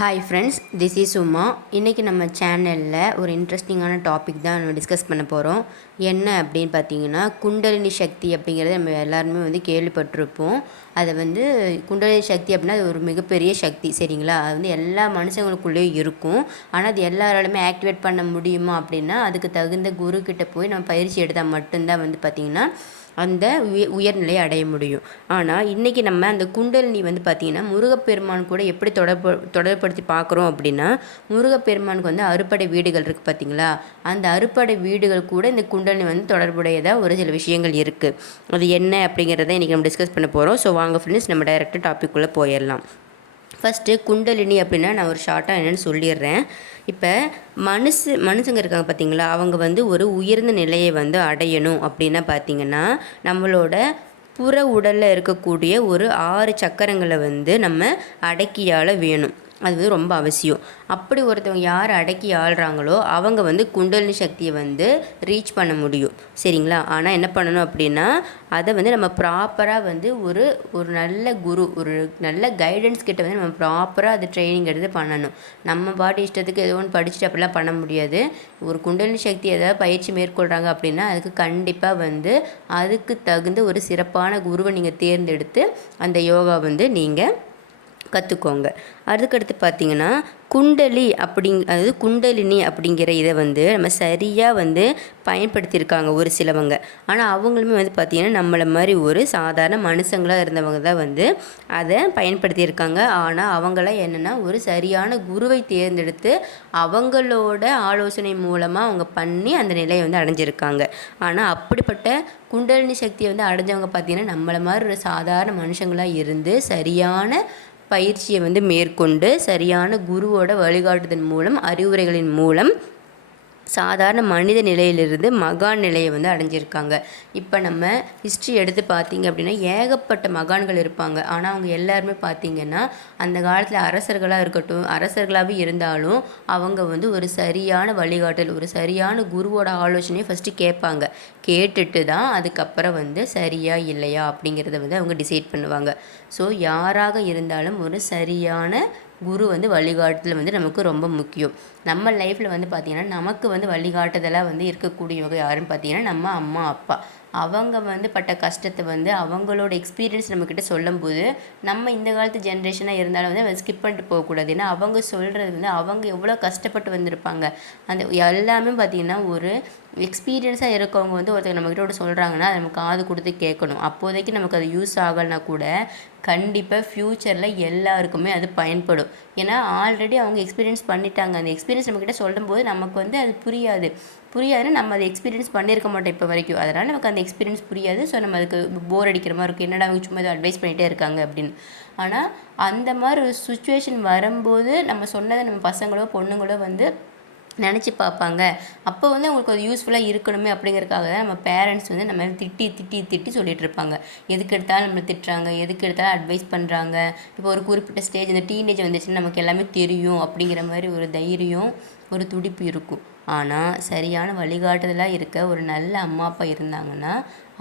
Hi friends, this is Uma. இன்றைக்கி நம்ம சேனலில் ஒரு இன்ட்ரெஸ்டிங்கான டாபிக் தான் நம்ம டிஸ்கஸ் பண்ண போகிறோம். என்ன அப்படின்னு பார்த்தீங்கன்னா, குண்டலினி சக்தி அப்படிங்கிறத நம்ம எல்லாருமே கேள்விப்பட்டிருப்போம். அதை குண்டலினி சக்தி அப்படின்னா அது ஒரு மிகப்பெரிய சக்தி, சரிங்களா? அது எல்லா மனுஷங்களுக்குள்ளேயும் இருக்கும். ஆனால் அது எல்லாராலுமே ஆக்டிவேட் பண்ண முடியுமா அப்படின்னா, அதுக்கு தகுந்த குருக்கிட்ட போய் நம்ம பயிற்சி எடுத்தால் மட்டும்தான் பார்த்திங்கன்னா அந்த உயர்நிலையை அடைய முடியும். ஆனால் இன்றைக்கி நம்ம அந்த குண்டலினி பார்த்திங்கன்னா முருகப்பெருமான் கூட எப்படி தொடர்படுத்தி பார்க்குறோம் அப்படின்னா, முருகப்பெருமானுக்கு அறுபடை வீடுகள் இருக்குது பார்த்திங்களா? அந்த அறுபடை வீடுகள் கூட இந்த குண்டலினி தொடர்புடையதாக ஒரு சில விஷயங்கள் இருக்குது. அது என்ன அப்படிங்கிறத இன்றைக்கி நம்ம டிஸ்கஸ் பண்ண போகிறோம். ஸோ வாங்க ஃப்ரெண்ட்ஸ், நம்ம டைரெக்டாக டாபிக்குள்ளே போயிடலாம். ஃபஸ்ட்டு குண்டலினி அப்படின்னா நான் ஒரு ஷார்ட்டாக என்னென்னு சொல்லிடுறேன். இப்போ மனுஷங்க இருக்காங்க பார்த்திங்களா? அவங்க ஒரு உயர்ந்த நிலையை அடையணும் அப்படின்னா பார்த்திங்கன்னா, நம்மளோட புற உடலில் இருக்கக்கூடிய ஒரு 6 சக்கரங்களை நம்ம அடக்கியால் வேணும். அது ரொம்ப அவசியம். அப்படி ஒருத்தவங்க யார் அடக்கி ஆள்றாங்களோ அவங்க குண்டலினி சக்தியை ரீச் பண்ண முடியும், சரிங்களா? ஆனால் என்ன பண்ணணும் அப்படின்னா, அதை நம்ம ப்ராப்பராக ஒரு ஒரு நல்ல குரு, ஒரு நல்ல கைடன்ஸ் கிட்ட நம்ம ப்ராப்பராக அது ட்ரைனிங் எடுத்து பண்ணணும். நம்ம பாடி இஷ்டத்துக்கு ஏதோ ஒன்று படிச்சுட்டு அப்படிலாம் பண்ண முடியாது. ஒரு குண்டலினி சக்தி ஏதாவது பயிற்சி மேற்கொள்கிறாங்க அப்படின்னா அதுக்கு கண்டிப்பாக அதுக்கு தகுந்த ஒரு சிறப்பான குருவை நீங்கள் தேர்ந்தெடுத்து அந்த யோகா நீங்கள் கற்றுக்கோங்க. அதுக்கடுத்து பார்த்திங்கன்னா, அதாவது குண்டலினி அப்படிங்கிற இதை நம்ம சரியாக பயன்படுத்தியிருக்காங்க ஒரு சிலவங்க. ஆனால் அவங்களுமே பார்த்திங்கன்னா நம்மளை மாதிரி ஒரு சாதாரண மனுஷங்களாக இருந்தவங்க தான் அதை பயன்படுத்தியிருக்காங்க. ஆனால் அவங்களாம் என்னென்னா ஒரு சரியான குருவை தேர்ந்தெடுத்து அவங்களோட ஆலோசனை மூலமாக அவங்க பண்ணி அந்த நிலையை அடைஞ்சிருக்காங்க. ஆனால் அப்படிப்பட்ட குண்டலினி சக்தியை அடைஞ்சவங்க பார்த்திங்கன்னா நம்மளை மாதிரி ஒரு சாதாரண மனுஷங்களாக இருந்து சரியான பயிற்சியை மேற்கொண்டு சரியான குருவோட வழிகாட்டுதல் மூலம், அறிவுரைகளின் மூலம் சாதாரண மனித நிலையிலிருந்து மகான் நிலையை அடைஞ்சிருக்காங்க. இப்போ நம்ம ஹிஸ்ட்ரி எடுத்து பார்த்திங்க அப்படின்னா ஏகப்பட்ட மகான்கள் இருப்பாங்க. ஆனால் அவங்க எல்லாருமே பார்த்திங்கன்னா அந்த காலத்தில் அரசர்களாக இருக்கட்டும், அரசர்களாகவே இருந்தாலும் அவங்க ஒரு சரியான வழிகாட்டல், ஒரு சரியான குருவோட ஆலோசனையை ஃபஸ்ட்டு கேட்பாங்க. கேட்டுட்டு தான் அதுக்கப்புறம் சரியா இல்லையா அப்படிங்கிறத அவங்க டிசைட் பண்ணுவாங்க. ஸோ யாராக இருந்தாலும் ஒரு சரியான குரு வழிகாட்டுதல் நமக்கு ரொம்ப முக்கியம். நம்ம லைஃப்பில் பார்த்திங்கன்னா நமக்கு வழிகாட்டுதலாக இருக்கக்கூடியவங்க யாருன்னு பார்த்திங்கன்னா நம்ம அம்மா அப்பா. அவங்க பட்ட கஷ்டத்தை அவங்களோட எக்ஸ்பீரியன்ஸ் நம்மக்கிட்ட சொல்லும்போது நம்ம இந்த காலத்து ஜென்ரேஷனாக இருந்தாலும் அதை ஸ்கிப் பண்ணிட்டு போகக்கூடாது. ஏன்னா அவங்க சொல்கிறது அவங்க எவ்வளோ கஷ்டப்பட்டு வந்திருப்பாங்க. அந்த எல்லாமே பார்த்திங்கன்னா ஒரு எக்ஸ்பீரியன்ஸாக இருக்கவங்க ஒருத்தர் நம்மக்கிட்ட சொல்கிறாங்கன்னா அதை நமக்கு காது கொடுத்து கேட்கணும். அப்போதைக்கு நமக்கு அது யூஸ் ஆகலைனா கூட கண்டிப்பாக ஃப்யூச்சரில் எல்லாருக்குமே அது பயன்படும். ஏன்னா ஆல்ரெடி அவங்க எக்ஸ்பீரியன்ஸ் பண்ணிட்டாங்க. அந்த எக்ஸ்பீரியன்ஸ் நம்மக்கிட்ட சொல்லும்போது நமக்கு அது புரியாதுன்னா நம்ம அதை எக்ஸ்பீரியன்ஸ் பண்ணியிருக்க மாட்டோம் இப்போ வரைக்கும். அதனால் நமக்கு அந்த எக்ஸ்பீரியன்ஸ் புரியாது. ஸோ நம்ம அதுக்கு போர் அடிக்கிற மாதிரி இருக்கும். என்னடா அவங்க சும்மா அட்வைஸ் பண்ணிகிட்டே இருக்காங்க அப்படின்னு. ஆனால் அந்த மாதிரி ஒரு சுச்சுவேஷன் வரும்போது நம்ம சொன்னதை நம்ம பசங்களோ பொண்ணுங்களோ நினச்சி பார்ப்பாங்க. அப்போ அவங்களுக்கு அது யூஸ்ஃபுல்லாக இருக்கணுமே அப்படிங்கிறதுக்காக தான் நம்ம பேரண்ட்ஸ் நம்ம திட்டி திட்டி திட்டி சொல்லிகிட்டு இருப்பாங்க. எதுக்கு எடுத்தாலும் நம்மளை திட்டுறாங்க, எதுக்கு எடுத்தாலும் அட்வைஸ் பண்ணுறாங்க. இப்போ ஒரு குறிப்பிட்ட ஸ்டேஜ் இந்த டீனேஜ் வந்துச்சுன்னா நமக்கு எல்லாமே தெரியும் அப்படிங்கிற மாதிரி ஒரு தைரியம், ஒரு துடிப்பு இருக்கும். ஆனால் சரியான வழிகாட்டுதலாக இருக்க ஒரு நல்ல அம்மா அப்பா இருந்தாங்கன்னா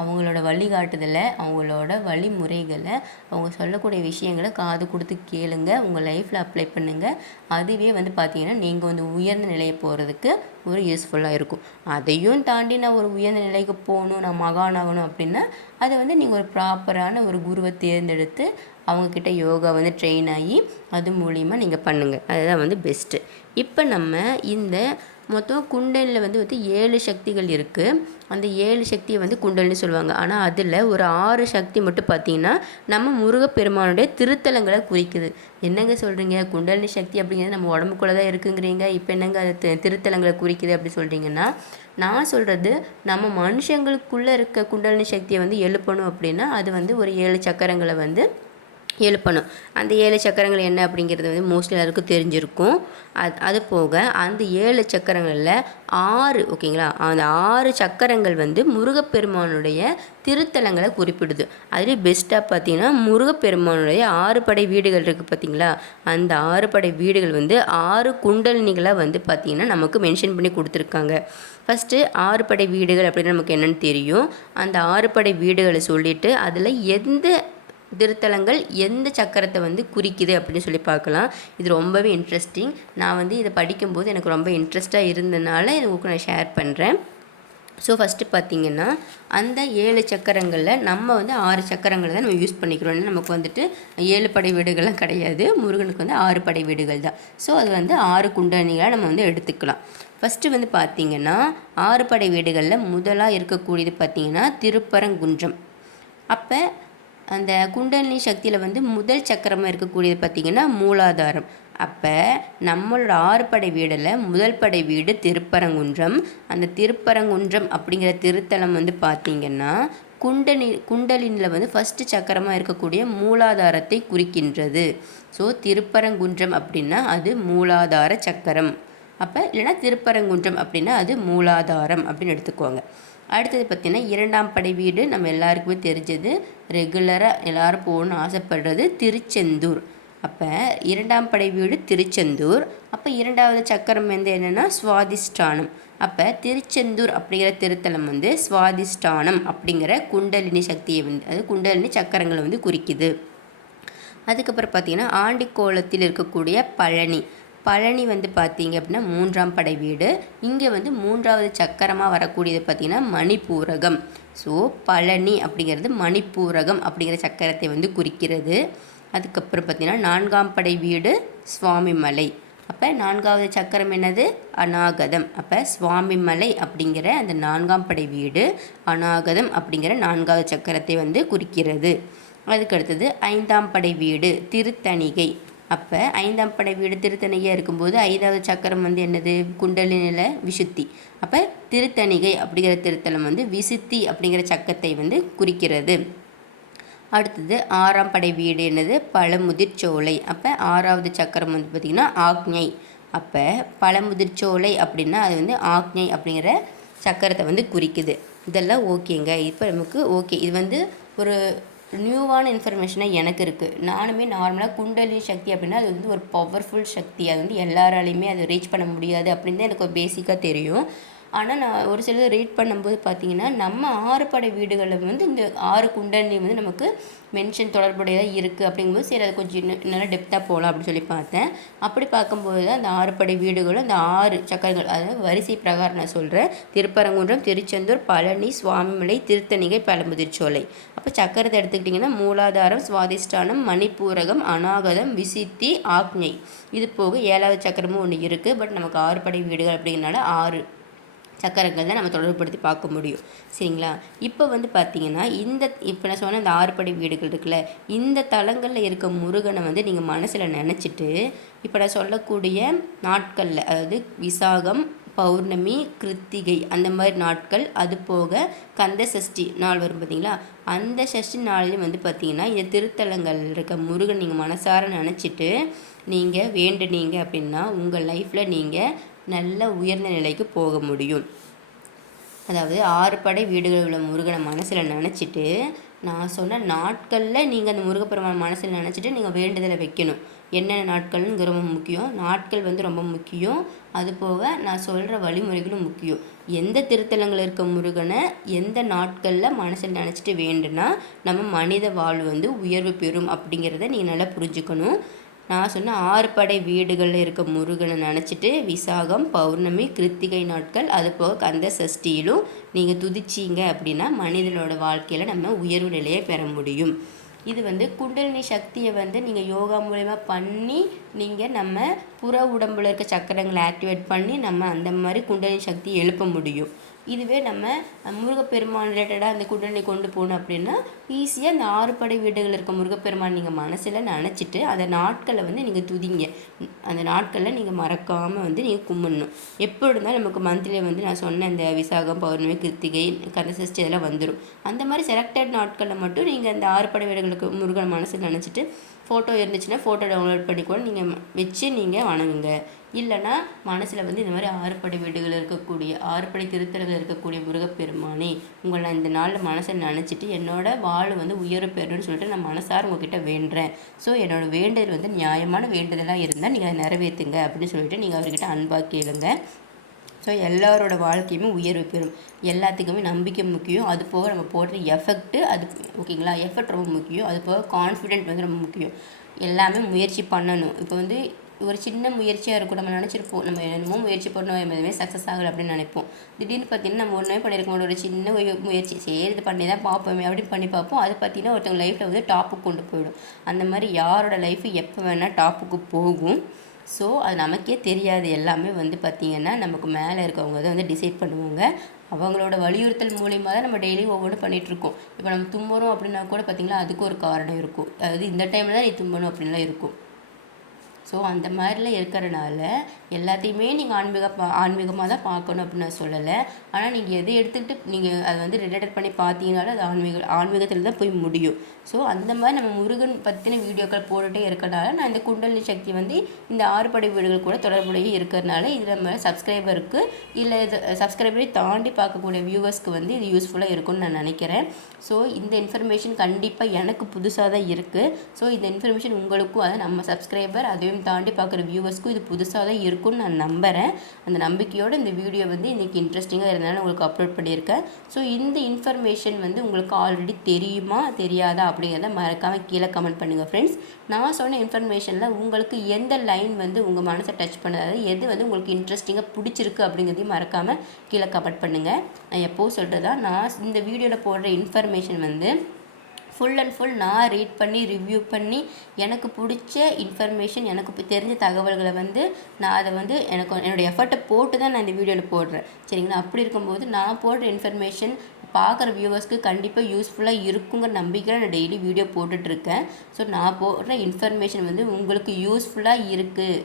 அவங்களோட வழிகாட்டுதலை, அவங்களோட வழிமுறைகளை, அவங்க சொல்லக்கூடிய விஷயங்களை காது கொடுத்து கேளுங்க. உங்கள் லைஃப்பில் அப்ளை பண்ணுங்கள். அதுவே பார்த்திங்கன்னா நீங்கள் உயர்ந்த நிலையை போகிறதுக்கு ஒரு யூஸ்ஃபுல்லாக இருக்கும். அதையும் தாண்டி நான் ஒரு உயர்ந்த நிலைக்கு போகணும், நான் மகானாகணும் அப்படின்னா அதை நீங்கள் ஒரு ப்ராப்பரான ஒரு குருவை தேர்ந்தெடுத்து அவங்கக்கிட்ட யோகா ட்ரெயின் ஆகி அது மூலிமா நீங்கள் பண்ணுங்கள். அதுதான் பெஸ்ட்டு. இப்போ நம்ம இந்த மொத்தம் குண்டலில் 7 சக்திகள் இருக்குது. அந்த 7 சக்தியை குண்டல்னு சொல்லுவாங்க. ஆனால் அதில் ஒரு 6 சக்தி மட்டும் பார்த்திங்கன்னா நம்ம முருகப்பெருமானுடைய திருத்தலங்களை குறிக்குது. என்னங்க சொல்கிறீங்க, குண்டலினி சக்தி அப்படிங்கிறது நம்ம உடம்புக்குள்ளே தான் இருக்குங்கிறீங்க, இப்போ என்னங்க அது திருத்தலங்களை குறிக்குது அப்படி சொல்கிறீங்கன்னா, நான் சொல்கிறது நம்ம மனுஷங்களுக்குள்ளே இருக்க குண்டலினி சக்தியை எழுப்பணும் அப்படின்னா அது ஒரு 7 சக்கரங்களை எழுப்பணும். அந்த 7 சக்கரங்கள் என்ன அப்படிங்கிறது மோஸ்ட்லி எல்லாருக்கும் தெரிஞ்சிருக்கும். அது போக அந்த 7 சக்கரங்களில் 6, ஓகேங்களா, அந்த 6 சக்கரங்கள் முருகப்பெருமானுடைய திருத்தலங்களை குறிப்பிடுது. அதுலேயே பெஸ்ட்டாக பார்த்தீங்கன்னா முருகப்பெருமானுடைய 6 படை வீடுகள் இருக்குது பார்த்திங்களா? அந்த 6 படை வீடுகள் 6 குண்டலினிகளாக பார்த்திங்கன்னா நமக்கு மென்ஷன் பண்ணி கொடுத்துருக்காங்க. ஃபஸ்ட்டு 6 படை வீடுகள் அப்படின்னு நமக்கு என்னென்னு தெரியும். அந்த 6 படை வீடுகளை சொல்லிவிட்டு அதில் எந்த திருத்தலங்கள் எந்த சக்கரத்தை வந்து குறிக்குது அப்படின்னு சொல்லி பார்க்கலாம். இது ரொம்பவே இன்ட்ரெஸ்டிங். நான் வந்து இதை படிக்கும்போது எனக்கு ரொம்ப இன்ட்ரெஸ்ட்டாக இருந்ததுனால இது உங்களுக்கு நான் ஷேர் பண்ணுறேன். ஸோ ஃபஸ்ட்டு பார்த்திங்கன்னா அந்த 7 சக்கரங்களில் நம்ம வந்து 6 சக்கரங்களை தான் நம்ம யூஸ் பண்ணிக்கிறோம். நமக்கு வந்துட்டு 7 படை வீடுகள்லாம் கிடையாது. முருகனுக்கு வந்து 6 படை வீடுகள் தான். ஸோ அது வந்து 6 குண்டலினிகளாக நம்ம வந்து எடுத்துக்கலாம். ஃபஸ்ட்டு வந்து பார்த்திங்கன்னா 6 படை வீடுகளில் முதலாக இருக்கக்கூடியது பார்த்திங்கன்னா திருப்பரங்குன்றம். அப்போ அந்த குண்டலினி சக்தியில் வந்து முதல் சக்கரமாக இருக்கக்கூடியது பார்த்திங்கன்னா மூலாதாரம். அப்போ நம்மளோட 6 படை வீடில் முதல் படை வீடு திருப்பரங்குன்றம். அந்த திருப்பரங்குன்றம் அப்படிங்கிற திருத்தலம் வந்து பார்த்திங்கன்னா குண்டலினியில் வந்து ஃபஸ்ட்டு சக்கரமாக இருக்கக்கூடிய மூலாதாரத்தை குறிக்கின்றது. ஸோ திருப்பரங்குன்றம் அப்படின்னா அது மூலாதார சக்கரம். அப்போ இல்லைனா திருப்பரங்குன்றம் அப்படின்னா அது மூலாதாரம் அப்படின்னு எடுத்துக்கோங்க. அடுத்தது பார்த்திங்கன்னா 2ஆம் படை வீடு நம்ம எல்லாருக்குமே தெரிஞ்சது, ரெகுலராக எல்லோரும் போகணுன்னு ஆசைப்படுறது திருச்செந்தூர். அப்போ 2ஆம் படை வீடு திருச்செந்தூர். அப்போ 2வது சக்கரம் வந்து என்னென்னா சுவாதிஷ்டானம். அப்போ திருச்செந்தூர் அப்படிங்கிற திருத்தலம் வந்து சுவாதிஷ்டானம் அப்படிங்கிற குண்டலினி சக்தியை வந்து அது குண்டலினி சக்கரங்களை வந்து குறிக்குது. அதுக்கப்புறம் பார்த்திங்கன்னா ஆண்டிக்கோலத்தில் இருக்கக்கூடிய பழனி வந்து பார்த்திங்க அப்படின்னா 3ஆம் படை வீடு. இங்கே வந்து 3வது சக்கரமாக வரக்கூடியது பார்த்திங்கன்னா மணிப்பூரகம். ஸோ பழனி அப்படிங்கிறது மணிப்பூரகம் அப்படிங்கிற சக்கரத்தை வந்து குறிக்கிறது. அதுக்கப்புறம் பார்த்திங்கன்னா 4ஆம் படை வீடு சுவாமிமலை. அப்போ 4வது சக்கரம் என்னது அநாகதம். அப்போ சுவாமிமலை அப்படிங்கிற அந்த 4ஆம் படை வீடு அநாகதம் அப்படிங்கிற 4வது சக்கரத்தை வந்து குறிக்கிறது. அதுக்கடுத்தது 5ஆம் படை வீடு திருத்தணிகை. அப்போ 5ஆம் படை வீடு திருத்தணிகையாக இருக்கும்போது 5வது சக்கரம் வந்து என்னது குண்டலினில விசுத்தி. அப்போ திருத்தணிகை அப்படிங்கிற திருத்தலம் வந்து விசுத்தி அப்படிங்கிற சக்கரத்தை வந்து குறிக்கிறது. அடுத்தது 6ஆம் படை வீடு என்னது பழமுதிர்ச்சோலை. அப்போ 6வது சக்கரம் வந்து பார்த்திங்கன்னா ஆக்ஞை. அப்போ பழமுதிர்ச்சோலை அப்படின்னா அது வந்து ஆக்ஞை அப்படிங்கிற சக்கரத்தை வந்து குறிக்குது. இதெல்லாம் ஓகேங்க. இப்போ நமக்கு ஓகே, இது வந்து ஒரு நியூவான இன்ஃபர்மேஷனாக எனக்கு இருக்குது. நானுமே நார்மலாக குண்டலினி சக்தி அப்படின்னா அது வந்து ஒரு பவர்ஃபுல் சக்தி, அது வந்து எல்லாராலையுமே அதை ரீச் பண்ண முடியாது அப்படின்னு தான் எனக்கு ஒரு பேசிக்காக தெரியும். ஆனால் நான் ஒரு சிலது ரீட் பண்ணும்போது பார்த்திங்கன்னா நம்ம 6 படை வீடுகளில் வந்து இந்த 6 குண்டலினி வந்து நமக்கு மென்ஷன் தொடர்புடையதாக இருக்குது. அப்படிங்கும்போது சரி அதை கொஞ்சம் நல்லா டெப்த்தாக போகலாம் அப்படின்னு சொல்லி பார்த்தேன். அப்படி பார்க்கும்போது தான் அந்த 6 படை வீடுகளும் அந்த 6 சக்கரங்கள், அதாவது வரிசை பிரகாரம் நான் சொல்கிறேன். திருப்பரங்குன்றம், திருச்செந்தூர், பழனி, சுவாமிமலை, திருத்தணிகை, பழமுதிர்ச்சோலை. அப்போ சக்கரத்தை எடுத்துக்கிட்டிங்கன்னா மூலாதாரம், சுவாதிஷ்டானம், மணிப்பூரகம், அநாகதம், விசித்தி, ஆக்ஞை. இது போக 7வது சக்கரமும் ஒன்று இருக்குது. பட் நமக்கு 6 படை வீடுகள் அப்படிங்கிறனால 6 சக்கரங்கள் தான் நம்ம தொடர்புபடுத்தி பார்க்க முடியும். சரிங்களா? இப்போ வந்து பார்த்திங்கன்னா இப்போ நான் சொன்ன இந்த 6 படை வீடுகள் இருக்குல்ல, இந்த தலங்களில் இருக்க முருகனை வந்து நீங்கள் மனசில் நினச்சிட்டு இப்போ நான் சொல்லக்கூடிய நாட்களில், அதாவது விசாகம், பௌர்ணமி, கிருத்திகை அந்த மாதிரி நாட்கள், அது போக கந்த சஷ்டி நாள் வரும் பார்த்திங்களா, அந்த சஷ்டி நாள்லேயும் வந்து பார்த்திங்கன்னா இந்த திருத்தலங்கள் இருக்க முருகன் நீங்கள் மனசார நினச்சிட்டு நீங்கள் வேண்டுனீங்க அப்படின்னா உங்கள் லைஃப்பில் நீங்கள் நல்ல உயர்ந்த நிலைக்கு போக முடியும். அதாவது 6 படை வீடுகள் உள்ள முருகனை மனசில் நினச்சிட்டு நான் சொன்ன நாட்களில் நீங்கள் அந்த முருகப்பெருமானை மனசில் நினச்சிட்டு நீங்கள் வேண்டுதலை வைக்கணும். என்னென்ன நாட்கள்னு ரொம்ப முக்கியம். நாட்கள் வந்து ரொம்ப முக்கியம். அது போக நான் சொல்கிற வழிமுறைகளும் முக்கியம். எந்த திருத்தலங்கள் இருக்க முருகனை எந்த நாட்களில் மனசில் நினச்சிட்டு வேண்டுனா நம்ம மனித வாழ்வு வந்து உயர்வு பெறும் அப்படிங்கிறத நீங்கள் நல்லா புரிஞ்சுக்கணும். நான் சொன்ன 6 படை வீடுகளில் இருக்க முருகனை நினச்சிட்டு விசாகம், பௌர்ணமி, கிருத்திகை நாட்கள், அது போக கந்த சஷ்டியிலும் நீங்கள் துதிச்சிங்க அப்படின்னா மனிதனோட வாழ்க்கையில் நம்ம உயர்வு நிலையை பெற முடியும். இது வந்து குண்டலினி சக்தியை வந்து நீங்கள் யோகா மூலயமா பண்ணி நீங்கள் நம்ம புற உடம்புல இருக்க சக்கரங்களை ஆக்டிவேட் பண்ணி நம்ம அந்த மாதிரி குண்டலினி சக்தியை எழுப்ப முடியும். இதுவே நம்ம முருகப்பெருமான் ரிலேட்டடாக அந்த குண்டலினி கொண்டு போகணும் அப்படின்னா ஈஸியாக அந்த 6 படை வீடுகள் இருக்க முருகப்பெருமான் நீங்கள் மனசில் நினச்சிட்டு அந்த நாட்களை வந்து நீங்கள் துதிங்க. அந்த நாட்களில் நீங்கள் மறக்காமல் வந்து நீங்கள் கும்பிடணும். எப்போ இருந்தாலும் நமக்கு மந்த்லி வந்து நான் சொன்ன இந்த விசாகம், பௌர்ணமி, கிருத்திகை, கந்தசஷ்டி இதெல்லாம் வந்துடும். அந்த மாதிரி செலக்டட் நாட்களில் மட்டும் நீங்கள் அந்த 6 படை வீடுகளுக்கு முருகன் மனசில் நினச்சிட்டு ஃபோட்டோ இருந்துச்சுன்னா ஃபோட்டோ டவுன்லோட் பண்ணி கூட நீங்கள் வச்சு நீங்கள் வணங்குங்க. இல்லைனா மனசில் வந்து இந்த மாதிரி 6 படை வீடுகள் இருக்கக்கூடிய 6 படை திருத்தலங்கள் இருக்கக்கூடிய முருகப்பெருமானே உங்களை நான் இந்த நாளில் மனசில் நினச்சிட்டு என்னோடய வாழ் வந்து உயர பெறணும்னு சொல்லிட்டு நான் மனசார உங்ககிட்ட வேண்டுறேன். ஸோ என்னோடய வேண்டுதல் வந்து நியாயமான வேண்டுதலாக இருந்தால் நீங்கள் அதை நிறைவேற்றுங்க அப்படின்னு சொல்லிட்டு நீங்கள் அவர்கிட்ட அன்பாக கேளுங்க. ஸோ எல்லாரோட வாழ்க்கையுமே உயர்வு பெறும். எல்லாத்துக்குமே நம்பிக்கை முக்கியம். அது போக நம்ம போடுற எஃபெக்ட்டு அது ஓகேங்களா, எஃபெக்ட் ரொம்ப முக்கியம். அது போக கான்ஃபிடென்ட் வந்து ரொம்ப முக்கியம். எல்லாமே முயற்சி பண்ணணும். இப்போ வந்து ஒரு சின்ன முயற்சியாக இருக்கும், நம்ம நினச்சிருப்போம் நம்ம என்னமோ முயற்சி பண்ணோம் எதுவுமே சக்ஸஸ் ஆகலை அப்படின்னு நினைப்போம். திடீர்னு பார்த்தீங்கன்னா நம்ம ஒன்றுமே பண்ணியிருக்க ஒரு சின்ன முயற்சி, சரி இது பண்ணி தான் பார்ப்போமே அப்படின்னு பண்ணி பார்ப்போம். அது பார்த்தீங்கன்னா ஒருத்தவங்க லைஃப்பில் வந்து டாப்புக்கு கொண்டு போயிடும். அந்த மாதிரி யாரோட லைஃபு எப்போ வேணால் டாப்புக்கு போகும். ஸோ அது நமக்கே தெரியாது. எல்லாமே வந்து பார்த்திங்கன்னா நமக்கு மேலே இருக்கவங்க தான் வந்து டிசைட் பண்ணுவாங்க. அவங்களோட வலியுறுத்தல் மூலிமா தான் நம்ம டெய்லி ஒவ்வொன்றும் பண்ணிகிட்ருக்கோம். இப்போ நம்ம தும்புறோம் அப்படின்னா கூட பார்த்திங்களா அதுக்கு ஒரு காரணம் இருக்கும். அதாவது இந்த டைமில் தான் நீ தும்பணும் அப்படின்லாம் இருக்கும். ஸோ அந்த மாதிரிலாம் இருக்கிறனால எல்லாத்தையுமே நீங்கள் ஆன்மீகமாக தான் பார்க்கணும் அப்படின்னு நான் சொல்லலை. ஆனால் நீங்கள் எதை எடுத்துக்கிட்டு நீங்கள் அதை வந்து ரிலேட்டட் பண்ணி பார்த்தீங்கனாலும் அது ஆன்மீகத்தில் தான் போய் முடியும். ஸோ அந்த மாதிரி நம்ம முருகன் பற்றின வீடியோக்கள் போட்டுகிட்டே இருக்கிறனால நான் இந்த குண்டலினி சக்தி வந்து இந்த 6 படை வீடுகள் கூட தொடர்புடைய இருக்கிறனால இது நம்ம சப்ஸ்கிரைபருக்கு இல்லை இது சப்ஸ்கிரைபரை தாண்டி பார்க்கக்கூடிய வியூவர்ஸ்க்கு வந்து இது யூஸ்ஃபுல்லாக இருக்கும்னு நான் நினைக்கிறேன். ஸோ இந்த இன்ஃபர்மேஷன் கண்டிப்பாக எனக்கு புதுசாக தான் இருக்குது. ஸோ இந்த இன்ஃபர்மேஷன் உங்களுக்கும் அதை நம்ம சப்ஸ்கிரைபர் அதையும் தாண்டி பார்க்குற வியூவர்ஸ்க்கும் இது புதுசாக தான் இருக்கும்னு நான் நம்புகிறேன். அந்த நம்பிக்கையோடு இந்த வீடியோ வந்து இன்றைக்கி இன்ட்ரெஸ்டிங்காக இருந்தாலும் உங்களுக்கு அப்லோட் பண்ணியிருக்கேன். ஸோ இந்த இன்ஃபர்மேஷன் வந்து உங்களுக்கு ஆல்ரெடி தெரியுமா தெரியாதா அப்படிங்கிறத மறக்காமல் கீழே கமெண்ட் பண்ணுங்கள் ஃப்ரெண்ட்ஸ். நான் சொன்ன இன்ஃபர்மேஷனில் உங்களுக்கு எந்த லைன் வந்து உங்கள் மனசை டச் பண்ணாது, எது வந்து உங்களுக்கு இன்ட்ரெஸ்டிங்காக பிடிச்சிருக்கு அப்படிங்கிறதையும் மறக்காமல் கீழே கமெண்ட் பண்ணுங்கள். நான் எப்போது சொல்கிறதா, நான் இந்த வீடியோவில் போடுற இன்ஃபர்மேஷன் வந்து ஃபுல் அண்ட் ஃபுல் நான் ரீட் பண்ணி ரிவ்யூ பண்ணி எனக்கு பிடிச்ச இன்ஃபர்மேஷன் எனக்கு தெரிஞ்ச தகவல்களை வந்து நான் அதை வந்து என்னோடய எஃபர்ட்டை போட்டு தான் நான் இந்த வீடியோவில் போடுறேன். சரிங்களா, அப்படி இருக்கும்போது நான் போடுற இன்ஃபர்மேஷன் பார்க்குற வியூவர்ஸ்க்கு கண்டிப்பாக யூஸ்ஃபுல்லாக இருக்குங்கிற நம்பிக்கையில் நான் டெய்லி வீடியோ போட்டுட்ருக்கேன். ஸோ நான் போடுற இன்ஃபர்மேஷன் வந்து உங்களுக்கு யூஸ்ஃபுல்லாக இருக்குது,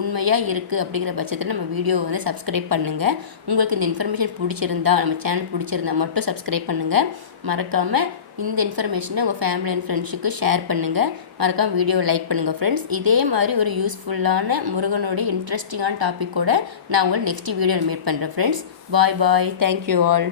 உண்மையாக இருக்குது அப்படிங்கிற பட்சத்தில் நம்ம வீடியோவை வந்து சப்ஸ்கிரைப் பண்ணுங்கள். உங்களுக்கு இந்த இன்ஃபர்மேஷன் பிடிச்சிருந்தா, நம்ம சேனல் பிடிச்சிருந்தா மட்டும் சப்ஸ்கிரைப் பண்ணுங்கள். மறக்காமல் இந்த இன்ஃபர்மேஷனை உங்கள் ஃபேமிலி அண்ட் ஃப்ரெண்ட்ஸுக்கு ஷேர் பண்ணுங்கள். மறக்காமல் வீடியோவை லைக் பண்ணுங்கள் ஃப்ரெண்ட்ஸ். இதே மாதிரி ஒரு யூஸ்ஃபுல்லான முருகனுடைய இன்ட்ரெஸ்டிங்கான டாப்பிக்கோடு நான் உங்களை நெக்ஸ்ட் வீடியோவில் மீட் பண்ணுறேன் ஃப்ரெண்ட்ஸ். பாய் பாய், தேங்க்யூ ஆல்.